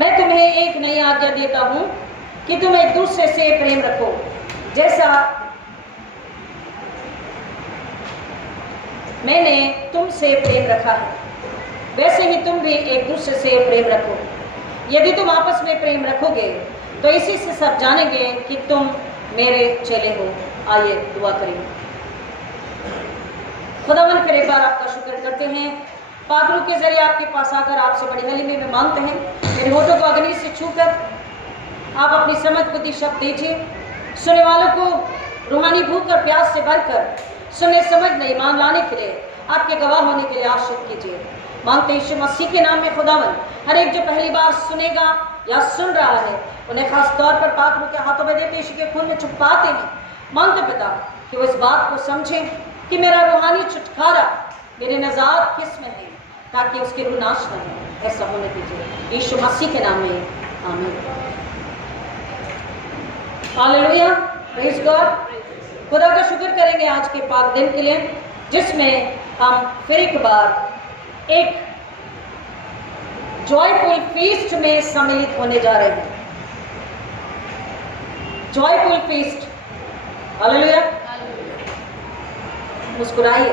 मैं तुम्हें एक नई आज्ञा देता हूं कि तुम एक दूसरे से प्रेम रखो। जैसा मैंने तुमसे प्रेम रखा है वैसे ही तुम भी एक दूसरे से प्रेम रखो। यदि तुम आपस में प्रेम रखोगे तो इसी से सब जानेंगे कि तुम मेरे चेले हो। आइए दुआ करें। खुदावन फिर एक बार आपका शुक्र करते हैं। पाक रूह के जरिए आपके पास आकर आपसे बड़ी हलीमे में मांगते हैं, मेरे होठों को अग्नि से छूकर आप अपनी समझ को दिशा दीजिए। सुनने वालों को रूहानी भूख और प्यास से भरकर सुनने समझने ईमान लाने के लिए आपके गवाह होने के लिए आशीर्वाद कीजिए। मांगते यीशु मसीह के नाम में खुदावन, हर एक जो पहली बार सुनेगा या सुन रहा है उन्हें खास तौर पर पाक रूह के हाथों में देते यीशु के खून में छुपाते हैं। मांगते पिता कि वो इस बात को समझें कि मेरा रूहानी छुटकारा मेरे नजात किस में है, ताकि उसकी रूह नाश न हो। ऐसा होने दीजिए यीशु मसीह के नाम में, आमीन। Hallelujah, praise God. खुदा का शुक्र करेंगे आज के पाक दिन के लिए, जिसमें हम फिर एक बार एक जॉयफुल फीस्ट में सम्मिलित होने जा रहे हैं। Joyful feast, hallelujah. मुस्कुराइए।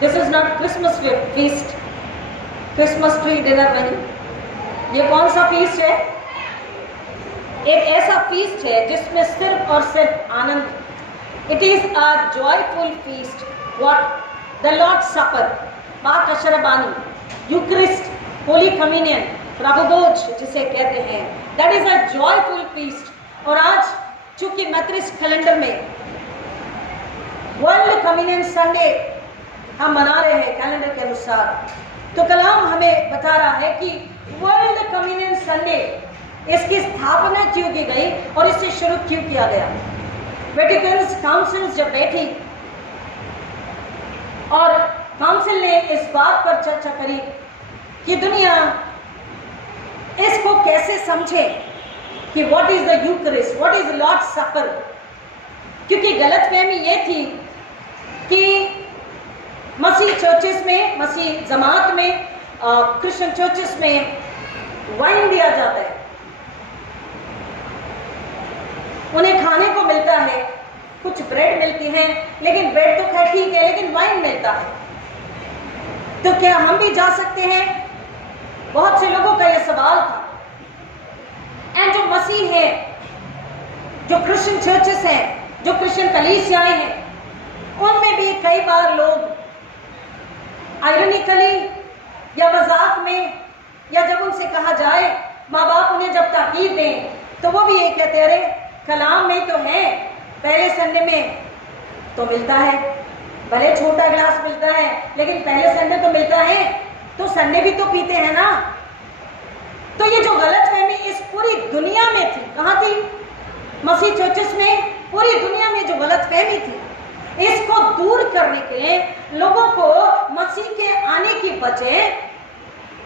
This is not Christmas feast, Christmas tree dinner नहीं। ये कौन सा फीस्ट है? एक ऐसा फीस्ट है जिसमें सिर्फ और सिर्फ आनंद। It is a joyful feast. What? The Lord supper, पाक अशरबानी, यूक्रिस्ट, होली कम्युनियन, प्रभुभोज जिसे कहते हैं, that is a joyful feast. और आज चूंकि मैत्रिस्ट कैलेंडर में वर्ल्ड कम्युनियन संडे हम मना रहे हैं कैलेंडर के अनुसार, तो कलाम हमें बता रहा है कि वर्ल्ड कम्युनियन संडे इसकी स्थापना क्यों की गई और इसे शुरू क्यों किया गया। वेटिकन काउंसिल जब बैठी और काउंसिल ने इस बात पर चर्चा करी कि दुनिया इसको कैसे समझे कि what is the Eucharist, what is Lord supper. क्योंकि गलतफहमी ये थी कि मसीह चर्चेस में, मसीह जमात में, क्रिश्चियन चर्चेस में वाइन दिया जाता है, उन्हें खाने को मिलता है, कुछ ब्रेड मिलती है, लेकिन ब्रेड तो खैर ठीक है, लेकिन वाइन मिलता है। तो क्या हम भी जा सकते हैं? बहुत से लोगों का यह सवाल था। एंड जो मसीह है, जो क्रिश्चियन चर्चेस हैं, जो क्रिश्चियन कलीसियाएं हैं, उनमें भी कई बार लोग आयरनिकली या मजाक में, या जब उनसे कहा जाए, माँ बाप उन्हें जब ताकीद दें, तो वो भी ये कहते अरे कलाम में तो है, पहले संडे में तो मिलता है, भले छोटा ग्लास मिलता है लेकिन पहले संडे तो मिलता है, तो संडे भी तो पीते हैं ना। तो ये जो गलतफहमी इस पूरी दुनिया में थी, कहाँ थी? मसीह चर्चेस में, पूरी दुनिया में जो गलतफहमी थी, इसको दूर करने के लिए लोगों को मसीह के आने की वजह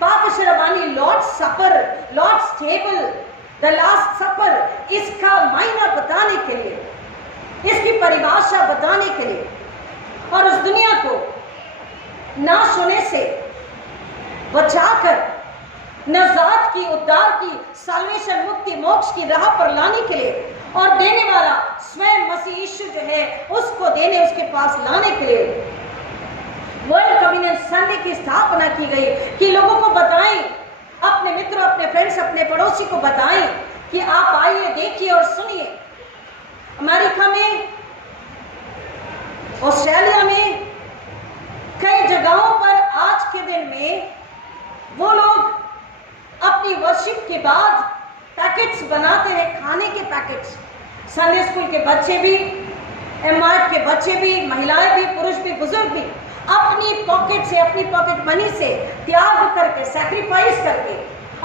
पाक शरबानी, Lord supper, Lord's table, the last supper, इसका मायना बताने के लिए, इसकी परिभाषा बताने के लिए, और उस दुनिया को नाश होने से बचाकर नजात की, उद्धार की, साल्वेशन, मुक्ति, मोक्ष की राह पर लाने के लिए, और देने वाला स्वयं मसीह यीशु जो है उसको देने, उसके पास लाने के लिए वर्ल्ड कम्युनियन संडे की स्थापना की गई कि लोगों को बताएं, अपने मित्रों, अपने फ्रेंड्स, अपने पड़ोसी को बताएं कि आप आइए, देखिए और सुनिए। अमेरिका में, ऑस्ट्रेलिया में, कई जगहों पर आज के दिन में वो लोग अपनी वर्शिप के बाद पैकेट्स बनाते हैं, खाने के पैकेट्स। संडे स्कूल के बच्चे भी, एमआरएफ के बच्चे भी, महिलाएं भी, पुरुष भी, बुजुर्ग भी अपनी पॉकेट से, अपनी पॉकेट मनी से त्याग करके, सैक्रिफाइस करके,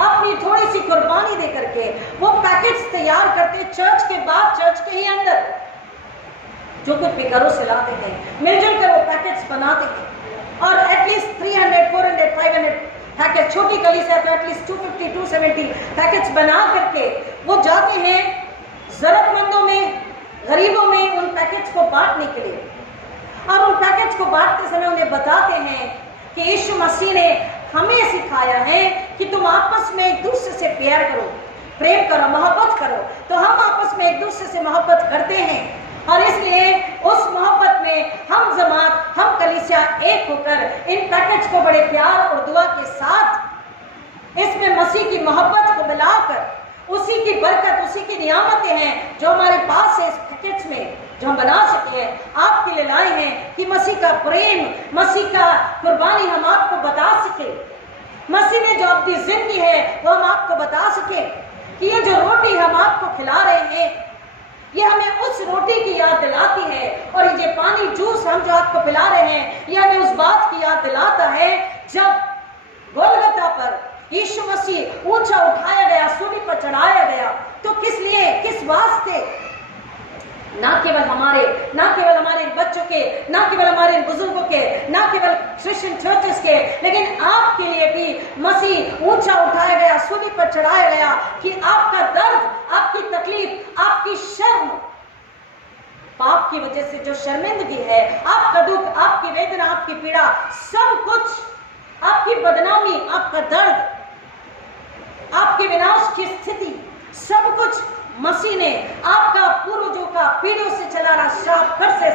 अपनी थोड़ी सी कुर्बानी दे करके वो पैकेट्स तैयार करते, चर्च के बाद, चर्च के ही अंदर जो कुछ भी घरों से लाते हैं, मिलजुल कर वो पैकेट्स बनाते हैं। और एटलीस्ट 300, 400, 500 पैकेट, छोटी कलीसिया तो एटलीस्ट 250, 270 पैकेट्स बना करके वो जाते हैं जरूरतमंदों में, गरीबों में, उन पैकेट्स को बांटने के लिए। और उन पैकेट्स को बांटते समय उन्हें बताते हैं कि यीशु मसीह ने हमें सिखाया है कि तुम आपस में एक दूसरे से प्यार करो, प्रेम करो, मोहब्बत करो। तो हम आपस में एक दूसरे से मोहब्बत करते हैं और इसलिए उस मोहब्बत में हम जमात, हम कलीसिया एक होकर इन पैकेज को बड़े प्यार और दुआ के साथ इसमें मसीह की मोहब्बत को मिलाकर उसी की बरकत, उसी की नियामतें हैं जो हमारे पास है इस पैकेज में, जो हम बना सके हैं, आपके लिए लाए हैं कि मसीह का प्रेम, मसीह का कुर्बानी हम आपको बता सके। मसीह ने जो अपनी जिंदगी है वो हम आपको बता सके कि ये जो रोटी हम आपको खिला रहे हैं ये हमें उस रोटी की याद दिलाती है, और ये पानी जूस हम जो आपको पिला रहे हैं ये हमें उस बात की याद दिलाता है जब गोलगता पर यीशु मसीह ऊंचा उठाया गया, सूली पर चढ़ाया गया। तो किस लिए, किस वास्ते? ना केवल हमारे बच्चों के, ना केवल हमारे बुजुर्गों के, ना केवल क्रिश्चियन चर्चेस के, लेकिन आपके लिए भी मसीह ऊंचा उठाया गया, सूली पर चढ़ाया गया कि आपका दर्द, आपकी तकलीफ, आपकी शर्म, पाप की वजह से जो शर्मिंदगी है, आपका दुख, आपकी वेदना, आपकी पीड़ा, सब कुछ, आपकी बदनामी, आपका दर्द, आपके विनाश की स्थिति, सब कुछ मसीह ने आपका पूर्वजों का पीढ़ियों से चला रहा श्राप घर से,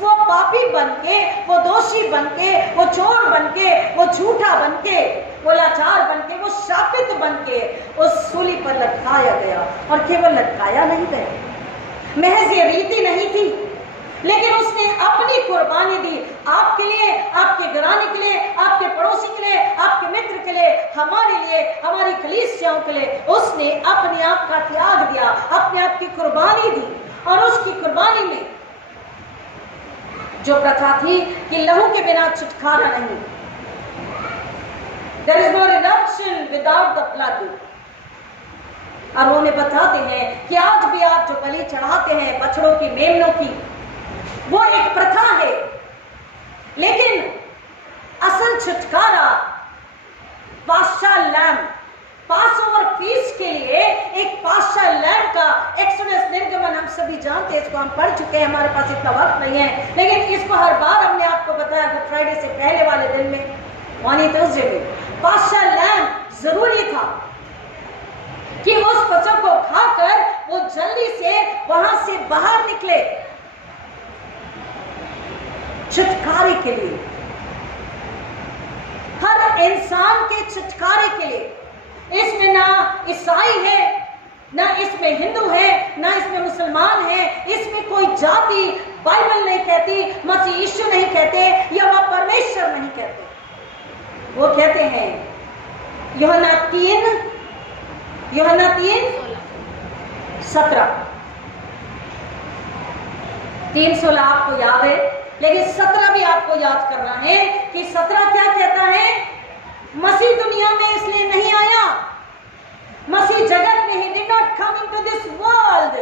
वो पापी बनके, वो दोषी बनके, वो चोर बनके, वो झूठा बनके, वो लाचार बनके, वो शापित बनके उस सूली पर लटकाया गया। और केवल लटकाया नहीं गया, महज ये रीति नहीं थी, लेकिन उसने अपनी कुर्बानी दी आपके लिए, आपके घराने के लिए, आपके पड़ोसी के लिए, आपके मित्र के लिए, हमारे लिए, हमारी कलीसियाओं के लिए। उसने अपने आप का त्याग दिया, अपने आप की कुर्बानी दी, और उसकी कुर्बानी में जो प्रथा थी कि लहू के बिना छुटकारा नहीं, there is no redemption without the blood. और वो बताते हैं कि आज भी आप जो बलि चढ़ाते हैं बछड़ों की, मेमनों की, वो एक प्रथा है, लेकिन असल छुटकारा पाशा लैम्ब, पासओवर फीस्ट के लिए एक पाशा लैम्ब का, एक्सोडस निर्गमन हम सभी जानते हैं, इसको हम पढ़ चुके हैं, हमारे पास इतना वक्त नहीं है, लेकिन इसको हर बार हमने आपको बताया गुड फ्राइडे से पहले वाले दिन में, मॉर्निंग थर्सडे में, पाशा लैम्ब जरूरी था कि उस फसल को खाकर वो जल्दी से वहां से बाहर निकले छुटकारे के लिए, हर इंसान के छुटकारे के लिए। इसमें ना ईसाई है, ना इसमें हिंदू है, ना इसमें मुसलमान है, इसमें कोई जाति बाइबल नहीं कहती, मसीह यीशु नहीं कहते, या वह परमेश्वर नहीं कहते। वो कहते हैं यूहन्ना 3:17 आपको याद है, लेकिन 17 भी आपको याद करना है कि 17 क्या कहता है? मसीह दुनिया में इसलिए नहीं आया, मसीह जगत में, he did not come into this world।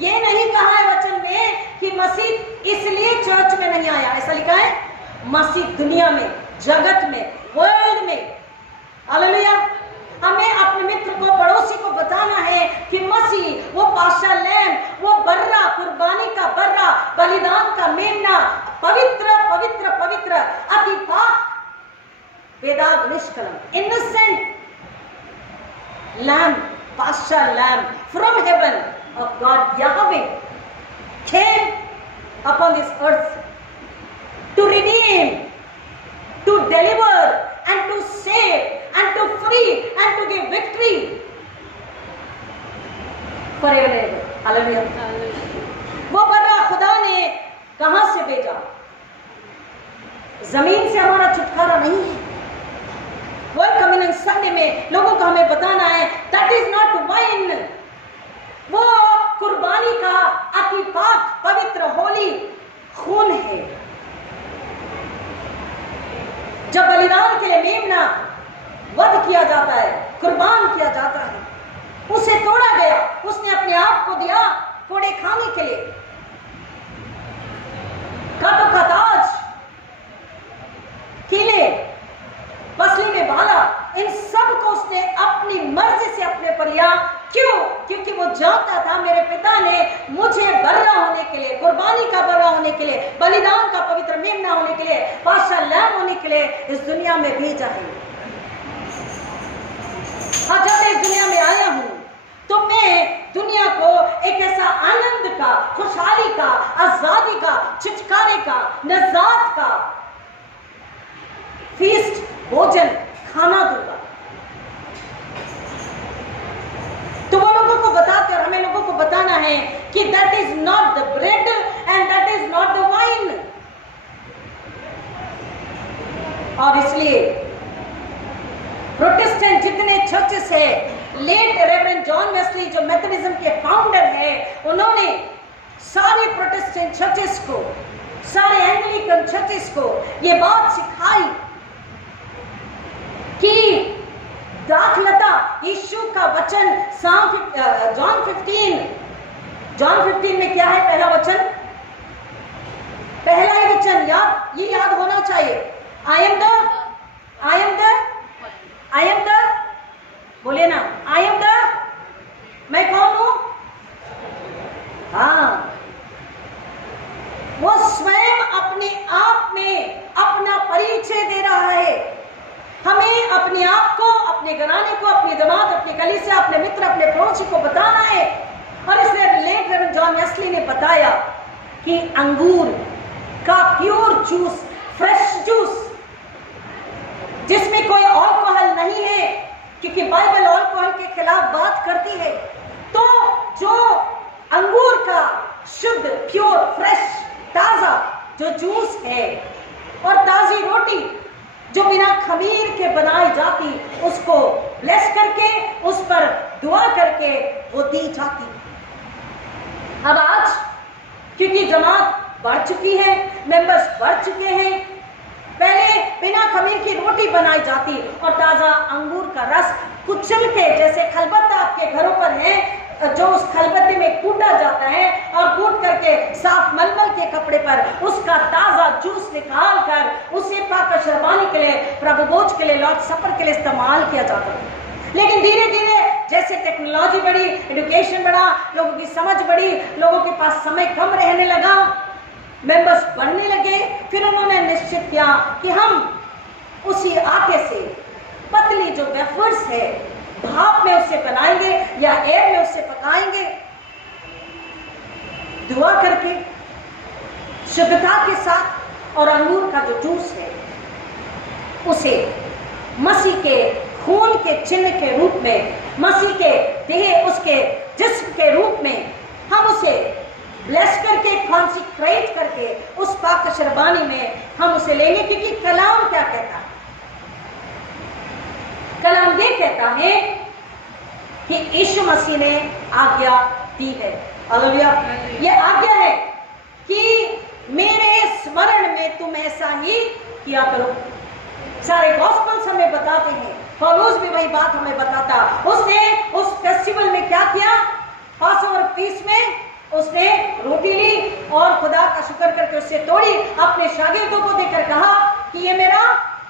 ये नहीं कहा है वचन में कि मसीह इसलिए चर्च में नहीं आया, ऐसा लिखा है मसीह दुनिया में, जगत में, वर्ल्ड में। हालेलुया। हमें अपने मित्र को, पड़ोसी को बताना है कि मसीह वो पाशा लैम्ब, वो बर्रा, कुर्बानी का बर्रा, बलिदान का मेमना, पवित्र पवित्र पवित्र, अति पाक, बेदाग, निष्कलंक, innocent lamb, pascha lamb from heaven of God Yahweh came upon this earth to redeem, to deliver and to save and to free and to give victory forever and ever। Hallelujah. वो बर्रा खुदा ने कहां से भेजा? जमीन से हमारा छुटकारा नहीं है। वर्ल्ड कम्युनियन संडे में लोगों को हमें बताना है दैट इज नॉट वाइन, वो कुर्बानी का अति पाक, पवित्र, होली खून है। जब बलिदान के लिए मेमना वध किया जाता है, कुर्बान किया जाता है, उसे तोड़ा गया, उसने अपने आप को दिया कोड़े खाने के लिए। कांटों का ताज, किले, पसली में भाला, इन सब को उसने अपनी मर्जी से अपने पर लिया। क्यों? क्योंकि वो जानता था मेरे पिता ने मुझे बर्रा होने के लिए, कुर्बानी का बर्रा होने के लिए, बलिदान का पवित्र मेमना होने के लिए, पाशा लैम्ब होने के लिए इस दुनिया में भेजा है। हाँ, जब मैं इस दुनिया में आया हूं तो मैं दुनिया को एक ऐसा आनंद का, खुशहाली का, आजादी का, छुटकारे का, नजात का फीस्ट, भोजन, खाना दूंगा। तो वो लोगों को बताते, और हमें लोगों को बताना है कि that is not the bread and that is not the wine. और इसलिए प्रोटेस्टेंट जितने चर्चेस है, लेट रेवरेंड जॉन वेस्ली जो मेथोडिज्म के फाउंडर है, उन्होंने सारे प्रोटेस्टेंट चर्चेस को, सारे एंग्लिकन चर्चेस को ये बात सिखाई कि दाखलता यीशु का वचन जॉन 15 में क्या है पहला वचन? पहला ही वचन ये याद होना चाहिए। आई एम द बोलिए ना, आई एम द, मैं कौन हूं? हाँ, वो स्वयं अपने आप में अपना परिचय दे रहा है। हमें अपने आप को, अपने घराने को, अपनी जमात, अपनी कलीसिया, अपने मित्र, अपने पड़ोसी को बताना है। और इसलिए लेट रेवरेंड जॉन वेस्ली ने बताया कि अंगूर का प्योर जूस, फ्रेश जूस, जिसमें कोई अल्कोहल नहीं है, क्योंकि बाइबल अल्कोहल के खिलाफ बात करती है, तो जो अंगूर का शुद्ध, प्योर, फ्रेश, ताजा जो जूस है, और ताजी रोटी जो बिना खमीर के बनाई जाती, उसको ब्लेस करके, उस पर दुआ करके वो दी जाती। अब आज क्योंकि जमात बढ़ चुकी है, मेंबर्स बढ़ चुके हैं, पहले बिना खमीर की रोटी बनाई जाती और ताजा अंगूर का रस कुचल के, जैसे खलबत्ता आपके घरों पर है, जो उस खलबत्ते में कूटा जाता है और कूट करके साफ मलमल के कपड़े पर उसका ताजा जूस निकाल कर उसे पाक शरबानी के लिए, प्रभु भोज के लिए, लॉर्ड सफर के लिए इस्तेमाल किया जाता है। लेकिन धीरे धीरे जैसे टेक्नोलॉजी बढ़ी, एजुकेशन बढ़ा, लोगों की समझ बढ़ी, लोगों के पास समय कम रहने लगा, मेंबर्स बढ़ने लगे, फिर उन्होंने निश्चित किया कि हम उसी आटे से पतली जो वेफर्स है, भाप में उससे बनाएंगे या एयर में उससे पकाएंगे, दुआ करके शुद्धता के साथ, और अंगूर का जो जूस है उसे मसीह के खून के चिन्ह के रूप में, मसीह के देह, उसके जिस्म के रूप में हम उसे ब्लेस करके, कॉन्सिक्रेट करके उस पाक शरबानी में हम उसे लेंगे। क्योंकि कलाम क्या कहता है? कलाम ये कहता है कि यीशु मसीह ने आज्ञा दी है, हालेलुया, ये आज्ञा है कि मेरे स्मरण में तुम ऐसा ही किया करो। सारे गॉस्पेल्स हमें बताते हैं, पौलुस भी वही बात हमें बताता। उसने उस फेस्टिवल में क्या किया? पासओवर फीस्ट में उसने रोटी ली और खुदा का शुक्र करके उससे तोड़ी, अपने शागिर्दों को देकर कहा कि ये मेरा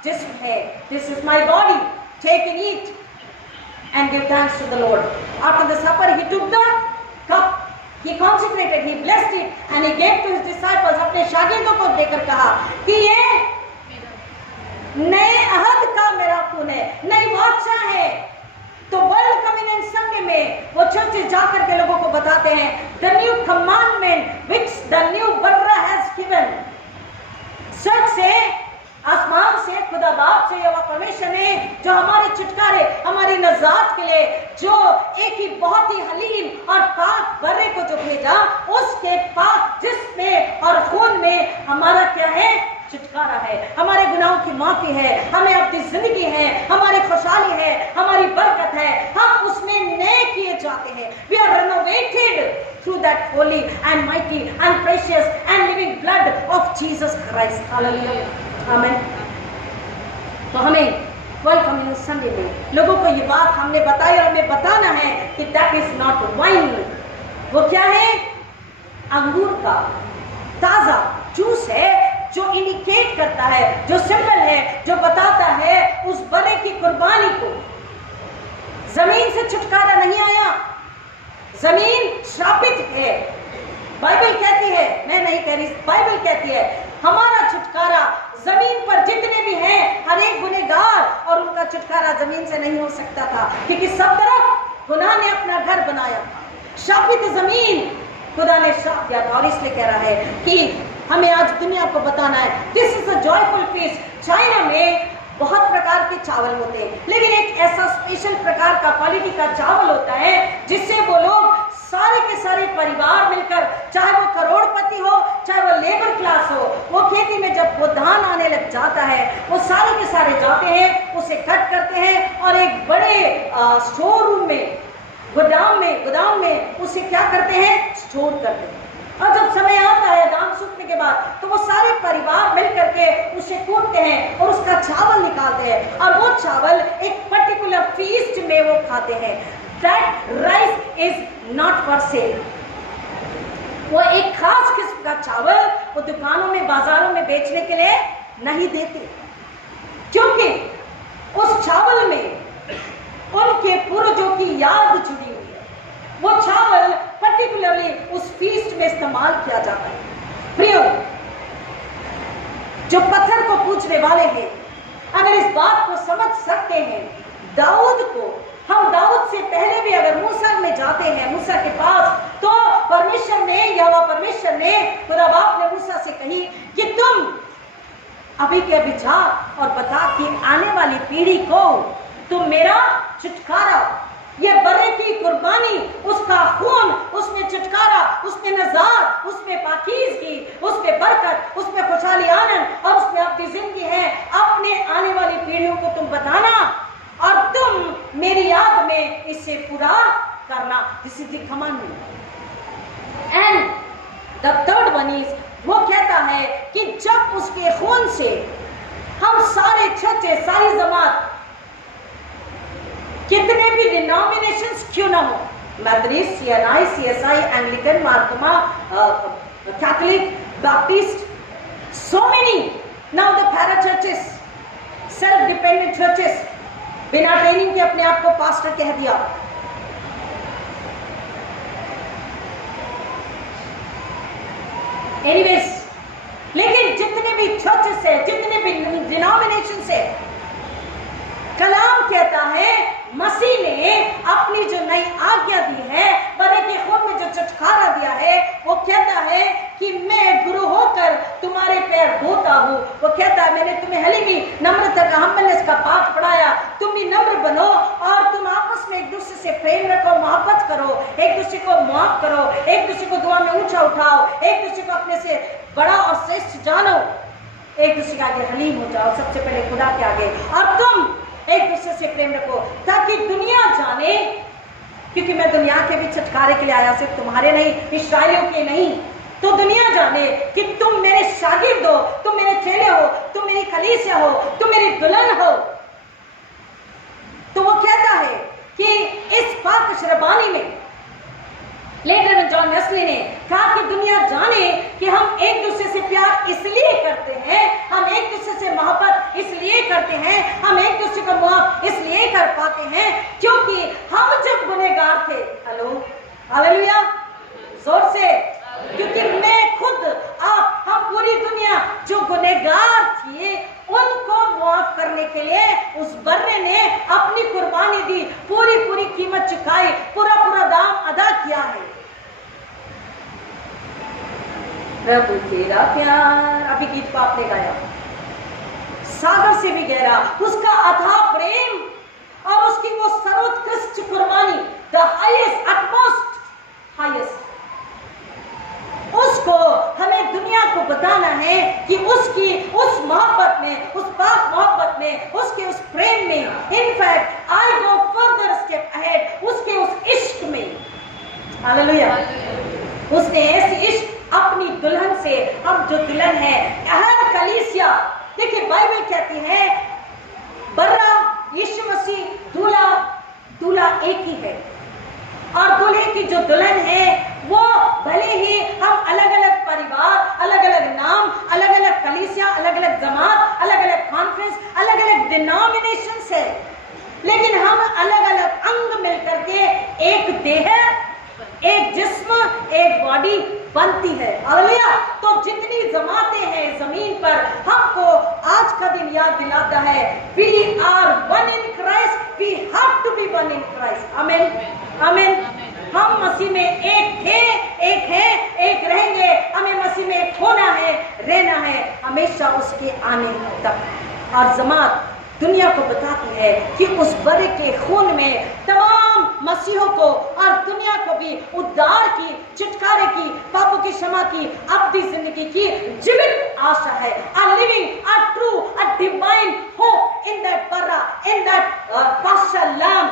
जिस्म है, this is my body, take and eat and give thanks to the Lord. After the supper he took the cup, he consecrated, he blessed it and he gave to his disciples। अपने शागिर्दों को देकर कहा कि ये नए अहद का मेरा खून है, नई वाचा है। तो वर्ल्ड कम्युनियन संघ में वो चर्चेस जाकर के लोगों को बताते हैं, the new commandment which the new Barra has given। सच से, आसमान से, खुदा बाप से, यहोवा परमेश्वर ने जो हमारे छुटकारे, हमारी नजात के लिए जो एक ही बहुत ही हलीम और पाक बर्रे को जो भेजा, उसके पाक जिस्म और खून में हमारा क्या है? छुटकारा है, हमारे गुनाहों की माफी है, हमें अपनी जिंदगी है, हमारी खुशहाली है, हमारी बरकत है, हम उसमें नए किए जाते हैं। We are renovated through that holy and mighty and precious and living blood of Jesus Christ, hallelujah, amen। तो हमें वर्ल्ड कम्युनियन संडे में लोगों को ये बात हमने बताई और हमें बताना है कि that is not wine। वो क्या है? अंगूर का ताजा जूस है, जो इंडिकेट करता है, जो सिंबल है, जो बताता है उस बड़े की कुर्बानी को। जमीन से छुटकारा नहीं आया, जमीन श्रापित है। बाइबल कहती है, मैं नहीं कह रही, बाइबल कहती है हमारा छुटकारा जमीन पर जितने भी हैं, हर एक गुनहगार और उनका छुटकारा जमीन से नहीं हो सकता था, क्योंकि सब तरफ खुदा ने अपना घर बनाया था। शापित जमीन खुदा ने शाप दिया था। और इसलिए कह रहा है कि हमें आज दुनिया को बताना है, this is a joyful feast. China में बहुत प्रकार के चावल होते हैं, लेकिन एक ऐसा स्पेशल प्रकार का क्वालिटी का चावल होता है जिससे वो लोग सारे के सारे परिवार मिलकर, चाहे वो करोड़पति हो चाहे वो लेबर क्लास हो, वो खेती में जब वो धान आने लग जाता है वो सारे के सारे जाते हैं, उसे कट करते हैं और एक बड़े स्टोर रूम में, गोदाम में उसे क्या करते हैं, स्टोर करते हैं। और जब समय आता है धान सूखने के बाद, तो वो सारे परिवार मिल करके उसे कूटते हैं और उसका चावल निकालते हैं, और वो चावल एक पर्टिकुलर फीस्ट में वो खाते हैं। That rice is not for sale। वो एक खास किस्म का चावल वो दुकानों में, बाजारों में बेचने के लिए नहीं देते, क्योंकि उस चावल में उनके पूर्वजों की याद जुड़ी हुई है। वो चावल पर्टिकुलरली उस फीस्ट में इस्तेमाल किया जाता है। प्रियो, जो पत्थर को पूजने वाले हैं, अगर इस बात को समझ सकते हैं, दाऊद को, हम दाऊद से पहले भी अगर मूसा में जाते हैं, मूसा के पास, तो परमेश्वर ने, यहोवा परमेश्वर ने, खुदा बाप ने मूसा से कही कि तुम अभी के अभी जा और बता कि आने वाली पीढ़ी को तुम मेरा छुटकारा, ये बर्रे की कुर्बानी, उसका खून, उसमें छुटकारा, उसमें नज़ार, उसमें पाकीज़गी, उसमें बरकत, उसमें खुशहाली, आनंद और उसमें अपनी जिंदगी है, अपने आने वाली पीढ़ियों को तुम बताना और तुम मेरी याद में इसे पूरा करना। This is the commandment. And the third one is, वो कहता है कि जब उसके खून से हम सारे चर्चे, सारी जमात, कितने भी डिनोमिनेशंस क्यों ना हो, Methodist, CNI, CSI, Anglican, Marthoma, Catholic, Baptist, so many now the para churches, self dependent churches, बिना ट्रेनिंग के अपने आप को पास्टर कह दिया। एनीवेज, लेकिन जितने भी चर्चेस है, जितने भी डिनोमिनेशन है, कलाम कहता है मसीह ने अपनी जो नई आज्ञा दी है, बड़े के खून में जो छुटकारा दिया है, वो कहता है कि मैं गुरु होकर तुम्हारे पैर धोता हूँ। वो कहता है मैंने तुम्हें हलीमी, नम्रता का, हम्बलनेस का पाठ पढ़ाया, तुम भी नम्र बनो और तुम आपस में एक दूसरे से प्रेम रखो, मोहब्बत करो, एक दूसरे को माफ करो, एक दूसरे को दुआ में ऊंचा उठाओ, एक दूसरे को अपने से बड़ा और श्रेष्ठ जानो, एक दूसरे के आगे हलीम हो जाओ, सबसे पहले खुदा के आगे, और तुम एक दूसरे से प्रेम रखो, ताकि दुनिया जाने, क्योंकि मैं दुनिया के भी छुटकारे के लिए आया, सिर्फ तुम्हारे नहीं, इस्राएलियों के नहीं, तो दुनिया जाने कि तुम मेरे शागिर्द हो, तुम मेरे चेले हो, तुम मेरी कलीसिया हो, तुम मेरी दुल्हन हो। तो वो कहता है कि इस पाक शरबानी में लेटर में जॉन वेस्ली ने कहा कि दुनिया जाने कि हम एक दूसरे से प्यार इसलिए करते हैं, हम एक दूसरे से मोहब्बत इसलिए करते हैं, हम एक दूसरे को माफ इसलिए कर पाते हैं, क्योंकि हम जब गुनहगार थे, हेलो हालेलुया, जोर से, क्योंकि मैं खुद, आप, हम पूरी दुनिया जो गुनहगार थे उनको माफ करने के लिए उस बर्रे ने अपनी कुर्बानी दी, पूरी पूरी कीमत चुकाई, पूरा पूरा दाम अदा किया है। प्रभु तेरा प्यार, अभी गीत को आपने गाया, सागर से भी गहरा, उसका अथाह प्रेम और उसकी वो सर्वोत्कृष्ट कुर्बानी, द हाईएस्ट, अटमोस्ट हाईएस्ट, उसको हमें दुनिया को बताना है कि उसकी उस मोहब्बत में, उस पाक मोहब्बत में, उसके उस प्रेम में, in fact I go further step ahead, उसके उस इश्क में, हालेलुया, उसने ऐसी इश्क अपनी दुल्हन से, हम जो दुल्हन है, हर कलीसिया, देखिए बाइबल कहती है बर्रा, यीशु मसीह, दूल्हा, दूल्हा एक ही है, और दूल्हे की जो दुल्हन है वो भले ही हम अलग अलग परिवार, अलग अलग नाम, अलग अलग कलीसिया, अलग अलग जमात, अलग अलग कॉन्फ्रेंस, अलग अलग डिनोमिनेशंस है, लेकिन हम अलग अलग अंग मिलकर के एक देह, एक जिस्म, एक बॉडी बनती है। हालेलुया। तो जितनी जमातें हैं जमीन पर, हमको आज का दिन याद दिलाता है, we are one in Christ one in Christ. आमीन आमीन। हम मसीह में एक थे, एक है, एक रहेंगे। हमें मसीह में एक होना है, रहना है हमेशा उसके आने तक। और जमात दुनिया को बताती है कि उस बड़े के खून में तमाम मसीहों को और दुनिया को भी उद्धार की, छुटकारे की, पापों की क्षमा की, अपनी जिंदगी की जीवित आशा है। A living, a true, a divine hope in that bara, in that partial lamb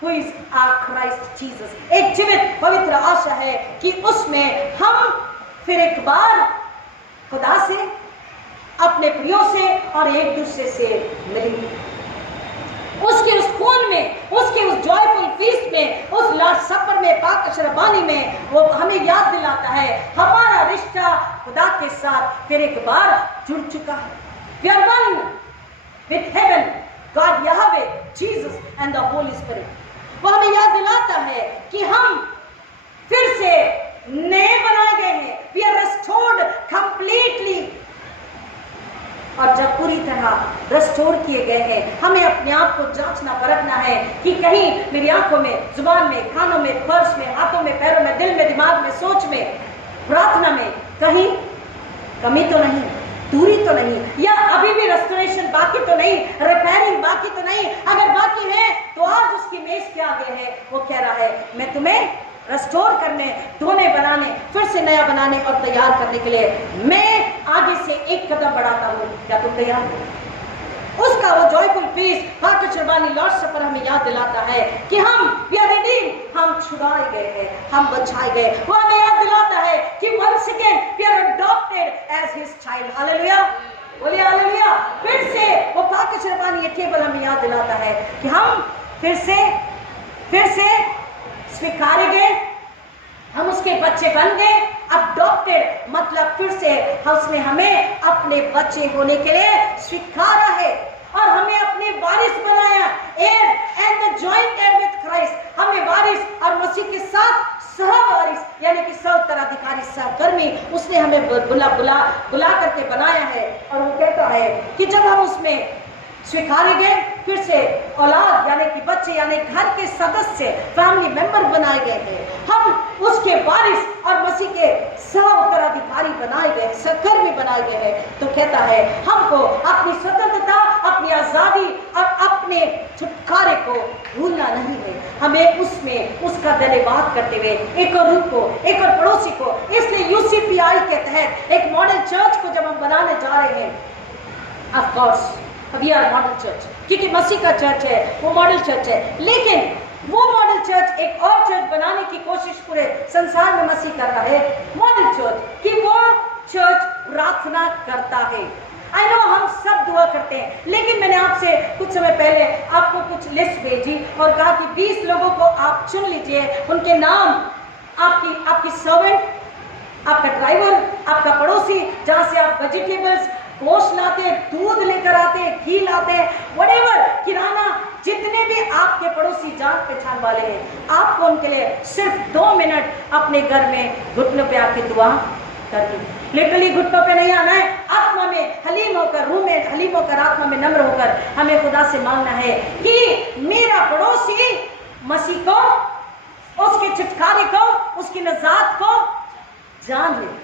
who is our Christ Jesus। एक जीवित पवित्र आशा है कि उसमें हम फिर एक बार खुदा से, अपने प्रियों से और एक दूसरे से मिलेंगे। उसके उस खून में, उसके उस जॉयफुल फीस्ट में, उस लॉर्ड सपर में, पाक शरबानी में वो हमें याद दिलाता है हमारा रिश्ता खुदा के साथ फिर एक बार जुड़ चुका है। We are one with heaven, God Yahweh, Jesus and the Holy Spirit। वो हमें याद दिलाता है कि हम फिर से नए बनाए गए हैं। We are restored completely। और जब पूरी तरह रेस्टोर किए गए हैं, हमें अपने आप को जांचना परखना है कि कहीं मेरी आंखों में, जुबान में, कानों में, फर्श में, हाथों में, पैरों में, दिल में, दिमाग में, सोच में, प्रार्थना में कहीं कमी तो नहीं, दूरी तो नहीं, या अभी भी रेस्टोरेशन बाकी तो नहीं, रिपेयरिंग बाकी तो नहीं। अगर बाकी है तो आज उसकी मेज के आगे है, वो कह रहा है मैं तुम्हें रेस्टोर करने, धोने, बनाने, फिर से नया बनाने और तैयार करने के लिए मैं आगे से एक कदम बढ़ाता हूँ। क्या तुम तैयार हो? उसका वो जॉयफुल फीस्ट, पाक शरबानी, लॉर्ड सपर हमें याद दिलाता है कि हम वी आर रिडीम्ड, हम छुड़ाए गए हैं, हम बचाए गए। वो हमें याद दिलाता है कि once again we are adopted as his child. हालेलुया, बोलिए हालेलुया। फिर से वो पाक शरबानी, ये टेबल हमें याद दिलाता है कि हम फिर से स्वीकारे गए, हम उसके बच्चे बन गए। अडॉप्टेड मतलब फिर से उसने हमें अपने बच्चे होने के लिए स्वीकारा है और हमें अपने वारिस बनाया। Heir and the joint heir with Christ, हमें वारिस और मसीह के साथ सहवारिस यानी कि सहउत्तराधिकारी, सहकर्मी उसने हमें बुला करके बनाया है। और वो कहता है कि जब हम उसमें स्वीकारे गए, फिर से औलाद यानी कि बच्चे यानी घर के सदस्य, फैमिली मेंबर बनाए गए हैं, हम उसके वारिस और मसीह के सह उत्तराधिकारी बनाए गए, सहकर्मी बनाए गए हैं। तो कहता है हमको अपनी स्वतंत्रता, अपनी आजादी और अपने छुटकारे को भूलना नहीं है। हमें उसमें उसका धन्यवाद करते हुए एक और रूप को, एक और पड़ोसी को, इसलिए यूसीपीआई के तहत एक मॉडल चर्च को जब हम बनाने जा रहे हैं, of course we are model church, क्योंकि मसीह का चर्च है, वो मॉडल चर्च है। लेकिन वो मॉडल चर्च एक और चर्च बनाने की कोशिश पूरे संसार में मसीह कर रहा है, मॉडल चर्च, कि वो चर्च प्रार्थना करता है। आई नो हम सब दुआ करते हैं, लेकिन मैंने आपसे कुछ समय पहले आपको कुछ लिस्ट भेजी और कहा कि 20 लोगों को आप चुन लीजिए, उनके नाम, आपकी सर्वेंट, आपका ड्राइवर, आपका पड़ोसी, जहां से आप वेजिटेबल्स, गोश्त लाते, दूध लेकर आते, घी लाते, व्हाटएवर, किराना, जितने भी आपके पड़ोसी जान पहचान वाले हैं, आपको उनके लिए सिर्फ 2 मिनट अपने घर में घुटनों पे आके दुआ करनी। लिटरली घुटनों पे नहीं आना है, आत्मा में हलीम होकर, रूह में हलीम होकर, आत्मा में नम्र होकर हमें खुदा से मांगना है कि मेरा पड़ोसी मसीह को, उसके छुटकारे को, उसकी नजात को जान ले,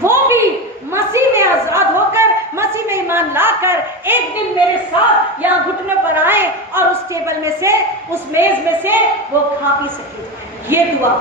वो भी मसीह में आजाद होकर, मसीह में ईमान लाकर एक दिन मेरे साथ यहाँ घुटने पर आए और उस टेबल में से, उस मेज में से वो खा पी सके। ये दुआ,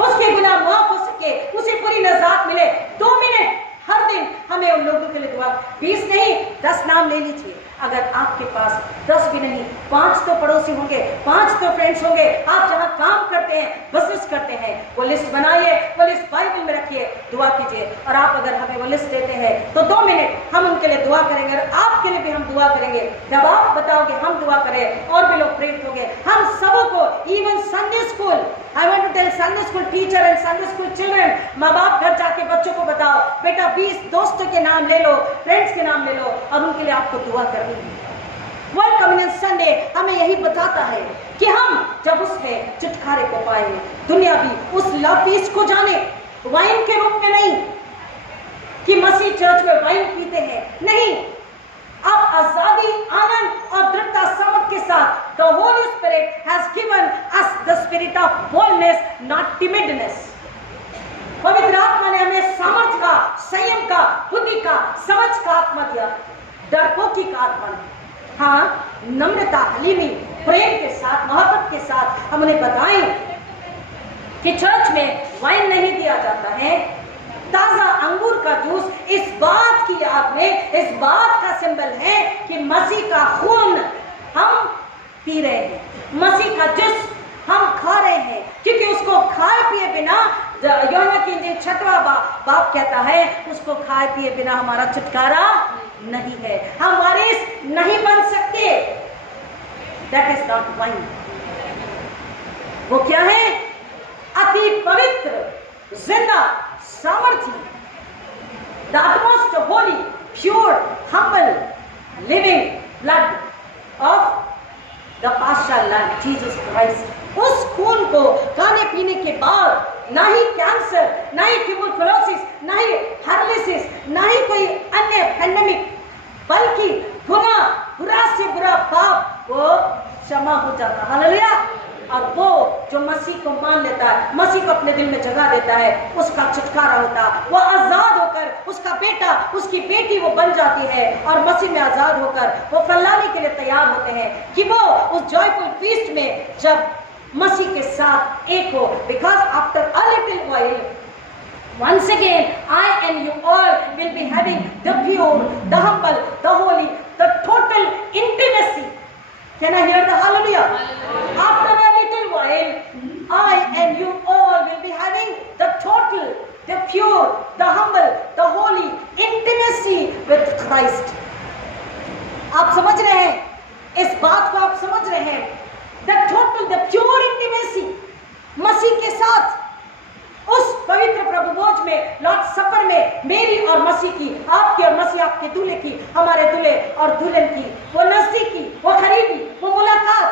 उसके गुनाह माफ हो सके, उसे पूरी नजात मिले। 2 मिनट हर दिन हमें उन लोगों के लिए दुआ, 20 नहीं 10 नाम ले लीजिए। अगर आपके पास 10 भी नहीं, 5 तो पड़ोसी होंगे, 5 तो फ्रेंड्स होंगे, आप जहाँ काम करते हैं, बिजनेस करते हैं, वो लिस्ट बनाइए, वो लिस्ट बाइबल में रखिए, दुआ कीजिए। और आप अगर हमें वो लिस्ट देते हैं तो 2 मिनट हम उनके लिए दुआ करेंगे और आपके लिए भी हम दुआ करेंगे। जब आप बताओगे हम दुआ करें, और भी लोग प्रेरित होंगे। हम सबको, even Sunday school, I want to tell Sunday school teacher and Sunday school children, माँ बाप घर जाके बच्चों को बताओ, बेटा 20 दोस्तों के नाम ले लो, फ्रेंड्स के नाम ले लो और उनके लिए आपको दुआ करनी है। वर्ल्ड कम्युनियन संडे हमें यही बताता है कि हम जब उसमें छुटकारे को पाएंगे, दुनिया भी उस लव फीस्ट को जाने, वाइन के रूप में नहीं कि मसीह चर्च में वाइन पीते हैं, नहीं, आप आजादी, आनंद और दृढ़ता, समझ के साथ the spirit of boldness, not timidness. पवित्र आत्मा ने हमें सामर्थ्य का, संयम का, बुद्धि का, समझ का आत्मा दिया, डरपोकी का आत्मा नहीं। हाँ, नम्रता, हलीमी, प्रेम के साथ, मोहब्बत के साथ हम उन्हें बताएं कि चर्च में वाइन नहीं दिया जाता है, ताजा अंगूर का जूस इस बात की याद में, इस बात का सिंबल है कि मसीह का खून हम पी रहे हैं, मसीह का जूस हम खा रहे हैं, क्योंकि उसको खाए पिए बिना, यूहन्ना की इंजील 6वां बाब कहता है, उसको खाए पिए बिना हमारा छुटकारा नहीं है, हम वारिस नहीं बन सकते। That is not wine. वो क्या है? अति पवित्र, जिंदा, सामर्थी, the utmost holy, pure, humble, living blood of the partial Lamb, Jesus Christ। उस खून को खाने पीने के बाद ना ही कैंसर, ना ही ट्यूबरकुलोसिस, ना ही हार्लिसिस, ना ही कोई अन्य पैंडेमिक, बल्कि गुनाह, बुरा से बुरा पाप वो क्षमा हो जाता। हालेलुया। और वो जो मसीह को मान लेता है, मसीह को अपने दिल में जगह देता है, उसका छुटकारा होता, वो आजाद होकर उसका बेटा, उसकी बेटी वो बन जाती है, और मसीह में आजाद होकर वो फैलाने के लिए तैयार होते हैं कि वो उस जॉयफुल फीस्ट में जब मसीह के साथ एक हो। Because after a little while once again I and you all will be having the pure, the humble, the holy, the total intimacy. Can I hear the hallelujah? After a little while, I and you all will be having the total, the pure, the humble, the holy intimacy with Christ. आप समझ रहे हैं? इस बात को आप समझ रहे हैं? The total, the pure intimacy मसीह के साथ, उस पवित्र प्रभु भोज में, लॉर्ड सफर में, मेरी और मसीह की, आपकी और मसीह आपके दूल्हे की, हमारे दूल्हे और दुल्हन की वो नजदीकी, वो करीबी, वो मुलाकात,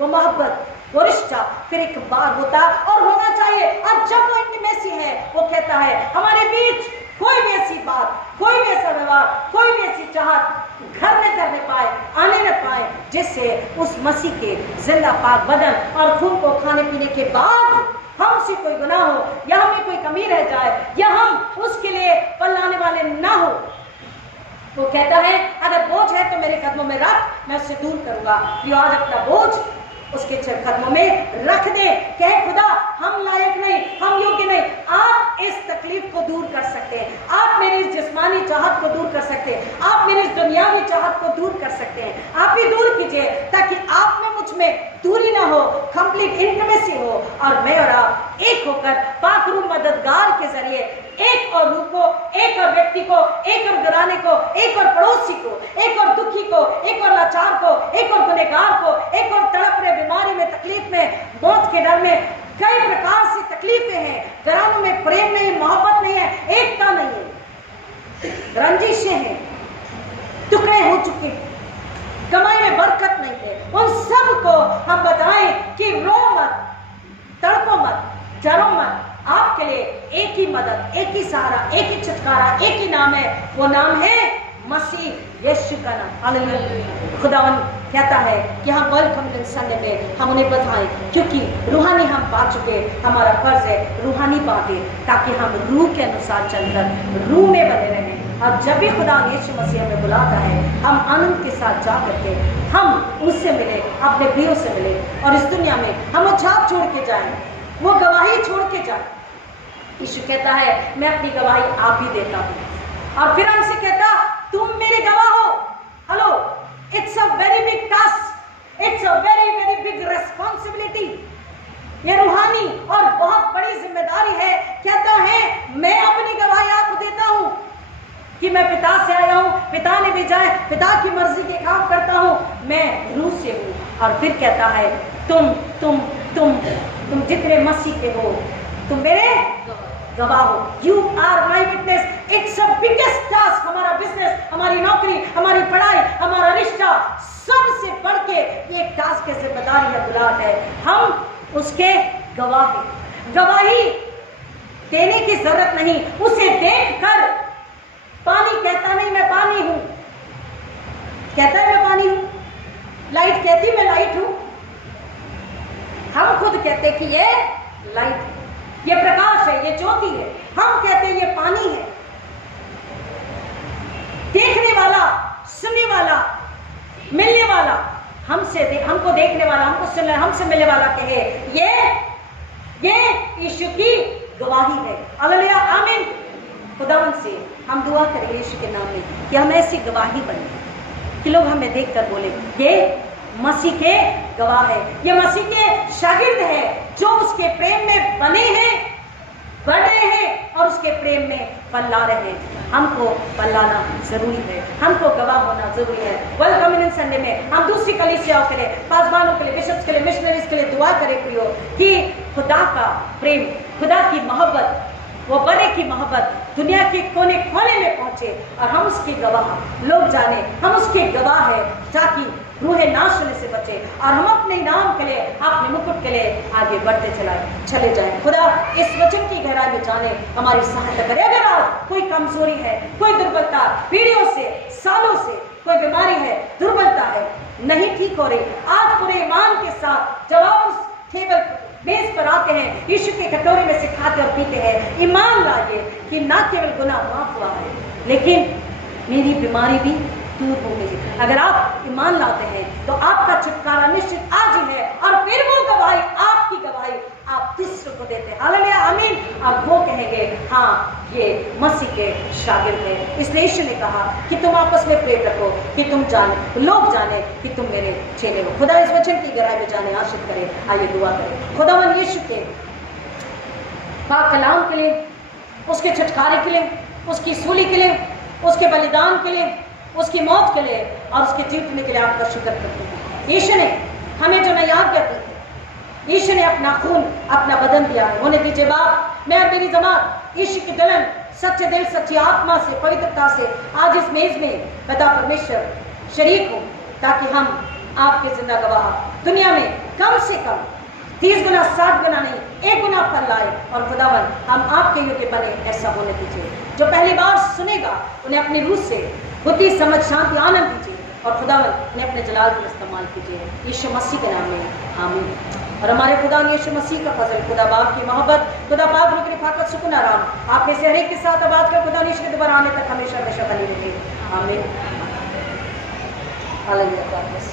वो मोहब्बत, वो रिश्ता फिर एक बार होता और होना चाहिए। और जब वो इंटीमेसी है, वो कहता है हमारे बीच कोई भी ऐसी बात, कोई भी ऐसा व्यवहार, कोई भी ऐसी चाहत घर में करने पाए, आने न पाए, जिससे उस मसीह के जिंदा पाक बदन और खून को खाने पीने के बाद हमसे कोई गुनाह हो, या हमें कोई कमी रह जाए, या हम उसके लिए पल्लाने वाले ना हो। वो कहता है अगर बोझ है तो मेरे कदमों में रख, मैं उससे दूर करूंगा। कि आज अपना बोझ उसके कदमों में रख दे, कहे खुदा हम लायक नहीं, हम योग्य नहीं, आप इस तकलीफ को दूर कर सकते हैं, आप मेरी इस जिस्मानी चाहत को दूर कर सकते हैं, आप मेरी इस दुनियावी चाहत को दूर कर सकते हैं, आप ही दूर कीजिए, ताकि आप में मुझ में दूरी ना हो, कंप्लीट इंटीमेसी हो, और मैं और आप एक होकर पाकरू मददगार के जरिए एक और रूह को, एक और व्यक्ति को, एक और घराने को, एक और पड़ोसी को, एक और दुखी को, एक और लाचार को, एक और गुनहगार को, एक और तड़प रहे बीमारी में, तकलीफ में, मौत के डर में, कई प्रकार से तकलीफें हैं, घरानों में प्रेम नहीं, मोहब्बत नहीं है, एकता नहीं है, रंजिशें हैं, टुकड़े हो चुके हैं, कमाई में बरकत नहीं है, उन सब को हम बताएं कि रो मत, तड़पो मत, डरो मत, आपके लिए एक ही मदद, एक ही सहारा, एक ही छुटकारा, एक ही नाम है, वो नाम है मसीह यीशु का नाम। हालेलुया। खुदावन कहता है कि हम वर्ल्ड कम्युनिटी संडे में हम उन्हें बताएं, क्योंकि रूहानी हम पा चुके, हमारा फर्ज है रूहानी बांटे, ताकि हम रूह के अनुसार चलकर रूह में बने रहें। और जब भी खुदा यीशु मसीह में बुलाता है, हम आनंद के साथ जा करके हम उससे मिले, अपने प्रियो से मिले, और इस दुनिया में हम वो छाप छोड़ के जाएं, वो गवाही छोड़ के जाएं। यीशु कहता है मैं अपनी गवाही आप ही देता हूँ, और फिर हमसे कहता तुम मेरे गवाह हो। Hello, it's a very big task, it's a very very big responsibility. ये रूहानी और बहुत बड़ी जिम्मेदारी है। कहता है मैं अपनी गवाही आपको देता हूँ कि मैं पिता से आया हूँ, पिता ने भेजा है, पिता की मर्जी के काम करता हूँ, मैं रूह से हूँ। और फिर कहता है तुम जितने मसीह के हो, तुम मेरे गवाह हो। You are my witness. It's a biggest task. हमारा बिजनेस, हमारी नौकरी, हमारी पढ़ाई, हमारा रिश्ता, सबसे बढ़ के ये टास्क की जिम्मेदारी है, बुलाहट है, हम उसके गवाह हैं। गवाही देने की जरूरत नहीं, उसे देखकर पानी कहता नहीं मैं पानी हूं, कहता है मैं पानी हूं, लाइट कहती मैं लाइट हूं। हम खुद कहते हैं कि ये लाइट है, ये प्रकाश है, ये ज्योति है। हम कहते हैं ये पानी है। देखने वाला, सुनने वाला, मिलने वाला, हमको देखने वाला, हमको सुनने, हमसे मिलने वाला कहे ये यीशु की गवाही है। हालेलुया, आमीन। खुदावन से हम दुआ करें यीशु के नाम में कि हम ऐसी गवाही बने कि लोग हमें देखकर बोले ये मसीह के गवाह है, ये मसीह के शागिर्द है, जो उसके प्रेम में बने हैं, बढ़ रहे हैं और उसके प्रेम में फल ला रहे हैं। हमको फल लाना जरूरी है, हमको गवाह होना जरूरी है। वेलकम इन संडे में हम दूसरी कलीसियाओं के लिए, पासवानों के लिए, बिशप्स के लिए, मिशनरीज के लिए दुआ करें प्रियो कि खुदा का प्रेम, खुदा की मोहब्बत, वो बड़े की मोहब्बत दुनिया के कोने कोने में पहुंचे और हम उसके गवाह, लोग जाने हम उसके गवाह है, ताकि रूहे नाश होने से बचे और हम अपने नाम के लिए, अपने मुकुट के लिए आगे बढ़ते चले जाएं। खुदा इस वचन की गहराई में जाने हमारी सहायता करे। अगर आज कोई कमजोरी है, कोई दुर्बलता, पीढ़ियों से, सालों से कोई बीमारी है, दुर्बलता है, नहीं ठीक हो रही, आज पूरे ईमान के साथ जब आप उस टेबल बेस पर आते हैं, यीशु के कटोरे में से खाते और पीते हैं, ईमान लाइए कि ना केवल गुनाह माफ हुआ है, लेकिन मेरी बीमारी भी दूर हो गई। अगर आप ईमान लाते हैं तो आपका छुटकारा निश्चित आज ही है और फिर वो गवाही, आपकी गवाही आप दूसरों को देते हैं। हालेलुया, आमीन। अब वो कहेंगे हाँ ये मसीह के शागिर्द हैं। इसलिए यीशु ने कहा कि तुम आपस में प्रेम रखो कि तुम जाने, लोग जाने कि तुम मेरे चेले हो। खुदा इस वचन की गहराई में जाने आशीष करे। आइए दुआ करें। खुदावन यीशु के पाक कलाम के लिए, उसके छुटकारे के लिए, उसकी सूली के लिए, उसके बलिदान के लिए, उसकी मौत के लिए और उसके जीतने के लिए आपका शुक्र करते हैं। यीशु ने हमें जो नयार कर दी, यीशु ने अपना खून, अपना बदन दिया है। होने दीजिए बाप, मैं और मेरी जमात यीशु की दुल्हन सच्चे दिल, सच्ची आत्मा से, पवित्रता से आज इस मेज में पिता परमेश्वर शरीक हो, ताकि हम आपके जिंदा गवाह दुनिया में कम से कम 30 गुना 60 गुना नहीं, 1 गुना फल लाए। और खुदावन हम आपके योग्य बने, ऐसा होने दीजिए। जो पहली बार सुनेगा उन्हें अपनी रूह से बुद्धि, समझ, शांति, आनंद दीजिए और खुदावन ने अपने जलाल को इस्तेमाल कीजिए। यीशु मसीह के नाम में आमीन। और हमारे खुदा यीशु मसीह का फजल, खुदा बाप की मोहब्बत, खुदा बाप की रिफाकत, सुकून, आराम आप में से हर एक के साथ आबाद कर खुदा यीशु के दोबारा आने तक हमेशा हमेशा बनी रहे। आमीन। हालेलुया।